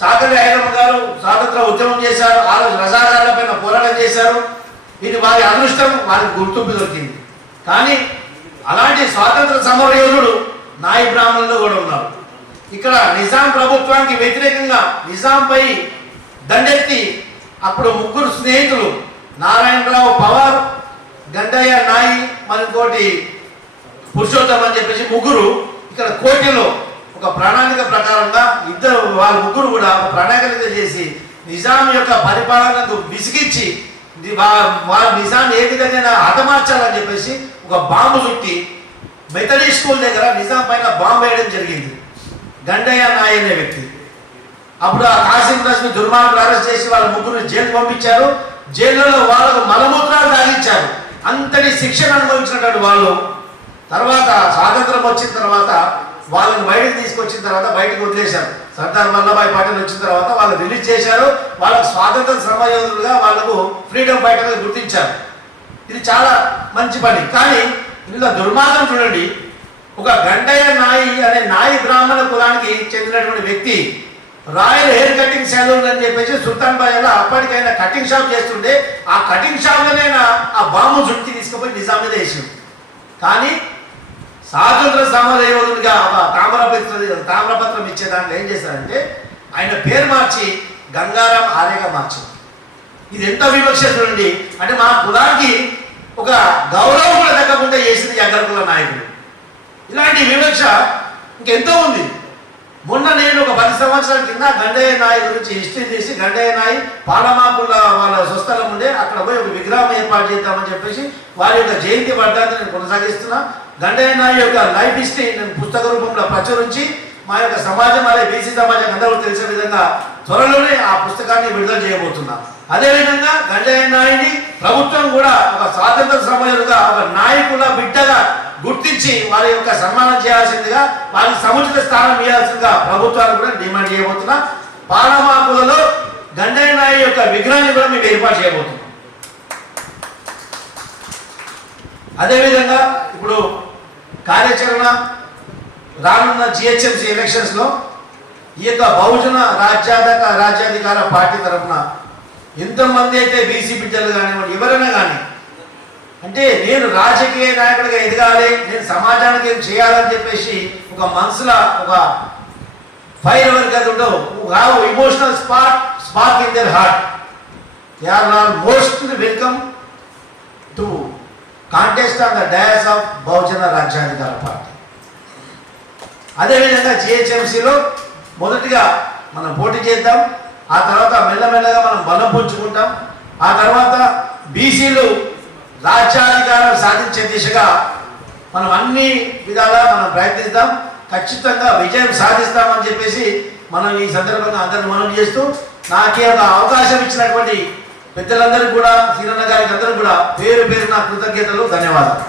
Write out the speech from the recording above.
సాగలి ఐలమ్మ గారు స్వాతంత్ర ఉద్యమం చేశారు, ఆ రోజు రజాకారుల పైన పోరాటం చేశారు. ఇది వారి అదృష్టం, వారికి గుర్తింపు దొరికింది. కానీ అలాంటి స్వాతంత్ర సమరయోధుడు నాయి బ్రాహ్మణులు కూడా ఉన్నారు. ఇక్కడ నిజాం ప్రభుత్వానికి వ్యతిరేకంగా నిజాంపై దండెత్తి అప్పుడు ముగ్గురు స్నేహితులు నారాయణరావు పవార్, గండయ్య నాయి, మరికోటి పురుషోత్తం అని చెప్పేసి ముగ్గురు ఇక్కడ కోటిలో ఒక ప్రణాళిక ప్రకారంగా వాళ్ళ ముగ్గురు కూడా ఒక ప్రణాళిక చేసి నిజాం యొక్క పరిపాలనకు విసిగించి వారు నిజాం ఏ విధంగా హతమార్చాలని చెప్పేసి ఒక బాంబు చుట్టి మెథడీ స్కూల్ దగ్గర నిజాం పైన బాంబు వేయడం జరిగింది. గండయ్య నాయ్ అనే వ్యక్తి. అప్పుడు ఆ కాసిం రస్మి దుర్మార్గులు అరెస్ట్ చేసి వాళ్ళ ముగ్గురు జైలు పంపించారు. జైల్లో వాళ్ళకు మలమూత్రాలు తాగించారు. అంతటి శిక్షణ అనుభవించినటువంటి వాళ్ళు తర్వాత స్వాతంత్రం వచ్చిన తర్వాత వాళ్ళని బయటకు తీసుకొచ్చిన తర్వాత బయటకు వదిలేశారు. సర్దార్ వల్లభాయ్ పటేల్ వచ్చిన తర్వాత వాళ్ళు రిలీజ్ చేశారు. వాళ్ళకు స్వాతంత్ర సమరయోధులుగా వాళ్ళకు ఫ్రీడమ్ ఫైటర్గా గుర్తించారు. ఇది చాలా మంచి పని. కానీ ఇందులో దుర్మార్గం చూడండి, ఒక గండయ్య నాయి అనే నాయి బ్రాహ్మణ కులానికి చెందినటువంటి వ్యక్తి రాయల్ హెయిర్ కటింగ్ సెలూన్ అని చెప్పేసి సుల్తాన్ బాయ్లో అప్పటికైనా కటింగ్ షాప్ చేస్తుంటే ఆ కటింగ్ షాప్లోనైనా ఆ బాంబు చుట్టి తీసుకుపోయి నిజాం మీద వేసింది. కానీ స్వాతంత్ర సమరయోధుడిగా తామ్రపత్రం ఇచ్చే దాంట్లో ఏం చేశారంటే ఆయన పేరు మార్చి గంగారాం ఆర్యగా మార్చారు. ఇది ఎంత వివక్ష చూడండి. అంటే మా కులానికి ఒక గౌరవం కూడా దక్కకుండా చేసింది అగ్రకుల నాయకులు. ఇలాంటి వివక్ష ఇంకెంతో ఉంది. మొన్న నేను ఒక 10 సంవత్సరాల కింద గండయ్య నాయ్ గురించి హిస్టరీ తీసి గండయ్య నాయ్ పాలమాకుల వాళ్ళ స్వస్థలం ఉండే అక్కడ పోయి ఒక విగ్రహం ఏర్పాటు చేద్దామని చెప్పేసి వారి యొక్క జయంతి వర్ధంతిని నేను కొనసాగిస్తున్నా. గండయ్య నాయ్ యొక్క లైఫ్ హిస్టరీ నేను పుస్తక రూపంలో ప్రచురించి మా యొక్క సమాజం అదే బీసీ సమాజం అందరూ తెలిసే విధంగా త్వరలోనే ఆ పుస్తకాన్ని విడుదల చేయబోతున్నా. అదేవిధంగా గండయ్య నాయ్ని ప్రభుత్వం కూడా ఒక స్వాతంత్ర సమరయోధుడుగా ఒక నాయకుల బిడ్డగా గుర్తించి వారి యొక్క సన్మానం చేయాల్సిందిగా వారికి సముచిత స్థానం ఇవ్వాల్సిందిగా ప్రభుత్వాన్ని కూడా డిమాండ్ చేయబోతున్నా. పాలమాకులలో గండయ్య నాయ్ యొక్క విగ్రహాన్ని కూడా మేము ఏర్పాటు చేయబోతున్నాం. అదేవిధంగా ఇప్పుడు కార్యాచరణ రానున్న జిహెచ్ఎంసీ ఎలక్షన్స్లో ఈ యొక్క బహుజన రాజ్యాధికార పార్టీ తరఫున ఎంతమంది అయితే బీసీ బిడ్డలు కానివ్వండి ఎవరైనా కానీ అంటే నేను రాజకీయ నాయకుడిగా ఎదగాలి, నేను సమాజానికి ఏం చేయాలని చెప్పేసి ఒక మనసులో ఒక ఫైర్ వర్క్ అది ఉండవు. Have emotional spark in their heart. They are all mostly welcome to contest on the dais of Bahujana Rajyadhikara party. అదేవిధంగా జిహెచ్ఎంసీలో మొదటిగా మనం పోటీ చేద్దాం. ఆ తర్వాత మెల్లమెల్లగా మనం బలం పుంజుకుంటాం. ఆ తర్వాత బీసీలు రాజ్యాధికారం సాధించే దిశగా మనం అన్ని విధాలా మనం ప్రయత్నిస్తాం. ఖచ్చితంగా విజయం సాధిస్తామని చెప్పేసి మనం ఈ సందర్భంగా అందరిని మనం చేస్తూ నాకు ఒక అవకాశం ఇచ్చినటువంటి పెద్దలందరికీ కూడా సీనన్న గారికి అందరూ కూడా పేరు పేరున కృతజ్ఞతలు, ధన్యవాదాలు.